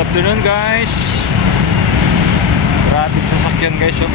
afternoon guys. Maraming sasakyan guys oh.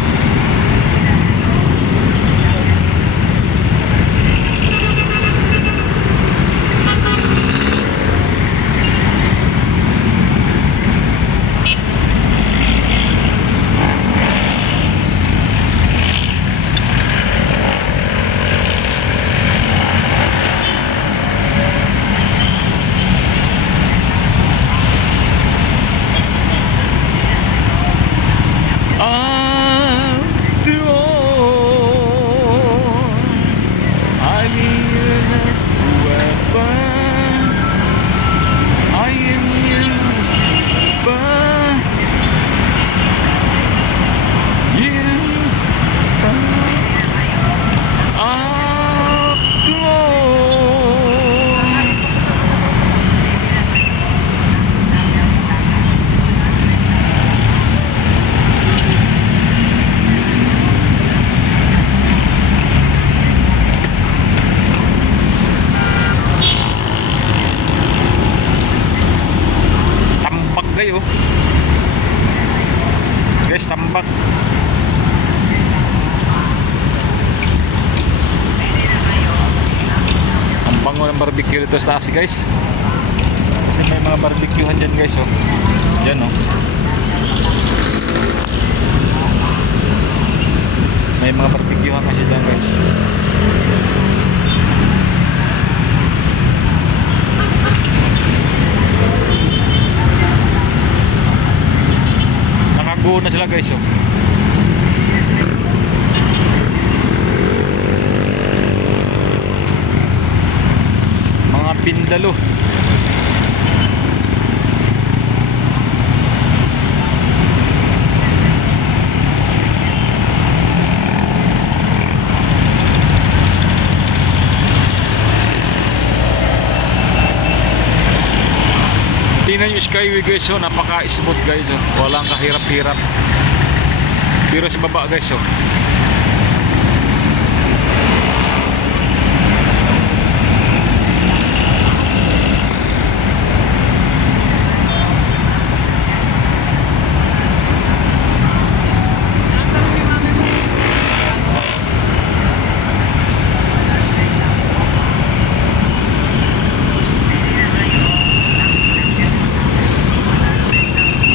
Kayo guys, tambak. Ang bango ng barbecue dito sa taas guys, kasi may mga barbecuehan dyan guys oh. Dyan oh, may mga barbecuehan kasi dyan guys. Nakago na sila guys oh. Mga pindalo. Tingnan yung skyway guys oh, napaka-smooth guys oh. Walang kahirap-hirap. Pero sa baba guys oh,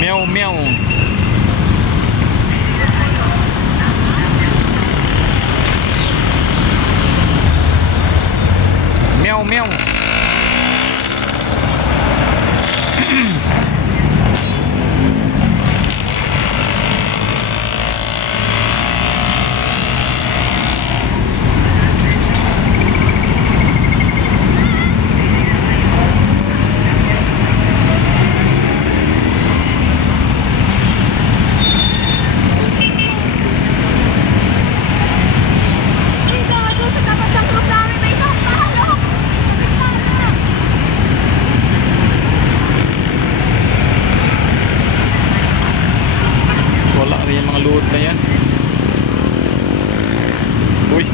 meow meow. Meow meow. Wala rin yung mga load na yan. Uy,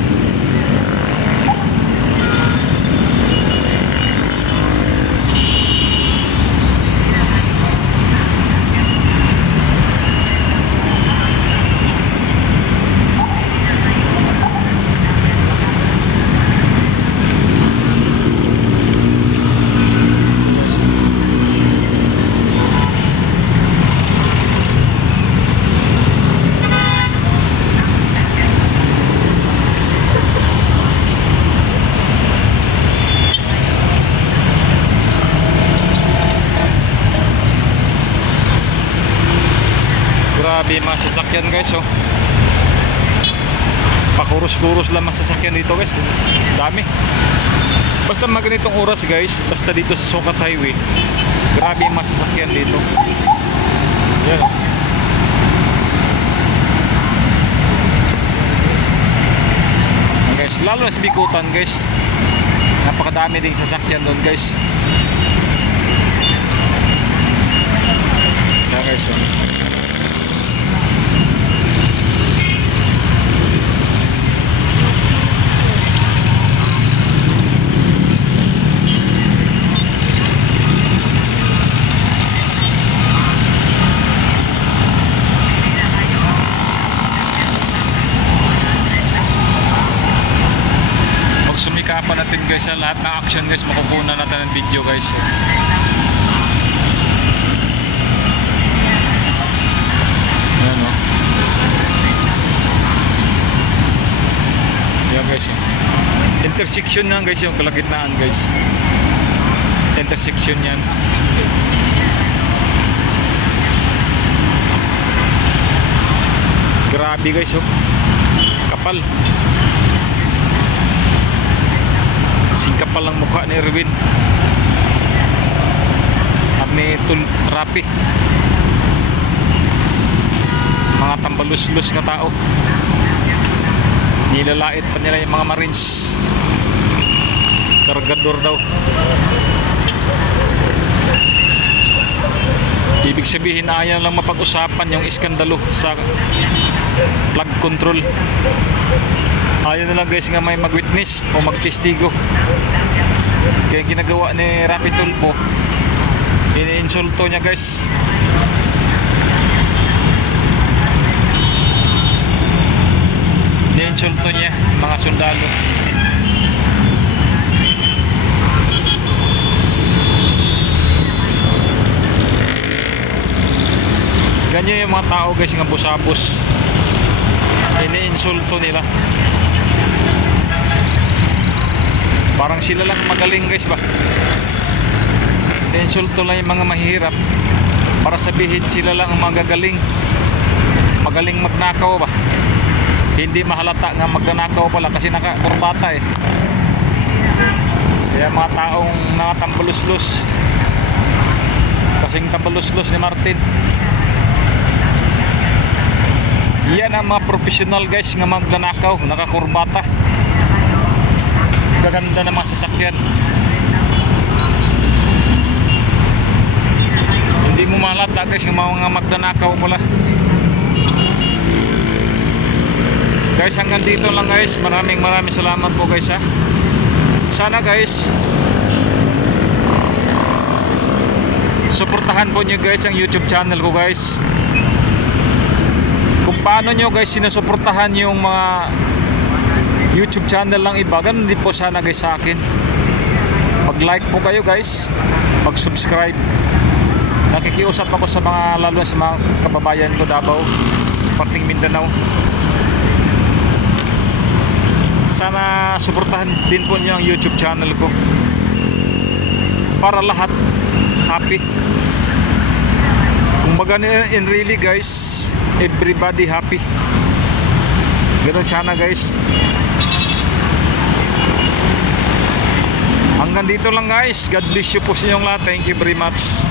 grabe mga sasakyan guys oh. Pakurus-kurus lang mga sasakyan dito guys. Dami. Basta mga ganitong oras guys, basta dito sa Sukat Highway, grabe yung mga sasakyan dito. Yan oh. Guys, lalo na sa Bikutan guys, napakadami ding sasakyan doon guys. Yan guys oh. natin guys sa lahat ng action guys, makukunan natin ng video guys. Ayan o. Yan guys o. Intersection yan guys, yung kalagitnaan guys. Intersection yan. Grabe guys oh. Kapal. Singkapal ang mukha ni Erwin. At may rapi. Mga tambalus-lus na tao. Nilalait pa nila yung mga marines. Kargador daw. Ibig sabihin ayaw lang mapag-usapan yung iskandalo sa plug control. Ayaw na lang guys nga may mag-witness o mag-testigo. Kaya ginagawa ni Rapi Tulfo, iniinsulto niya guys. Iniinsulto niya mga sundalo. Ganyan yung mga tao guys, nga busabos. Iniinsulto nila. Parang sila lang magaling guys ba. Iniinsulto lang yung mga mahirap para sabihin sila lang ang magagaling. Magaling magnakaw ba. Hindi mahalata nga magnanakaw pala kasi nakakurbata eh. Kaya mga taong nakatambaluslus, kasing tambaluslus ni Martin. Yan ang mga professional guys nga magnanakaw, nakakurbata. Gaganda ng mga sasakyan. Hindi mo malata guys ng mga magnanakaw pala. Guys, hanggang dito lang guys. Maraming salamat po guys ha. Sana guys suportahan po nyo guys ang YouTube channel ko guys. Kung paano nyo guys sinusuportahan yung mga YouTube channel lang iba, ganun din po sana guys sa akin. Mag-like po kayo guys, mag-subscribe. Nakikiusap ako sa mga, lalo sa mga kababayan ko Davao, parting Mindanao. Sana suportahan din po nyo ang YouTube channel ko para lahat happy. Kung baga in really guys, everybody happy. Ganun sana guys. Hanggang dito lang guys. God bless you po sa inyong lahat. Thank you very much.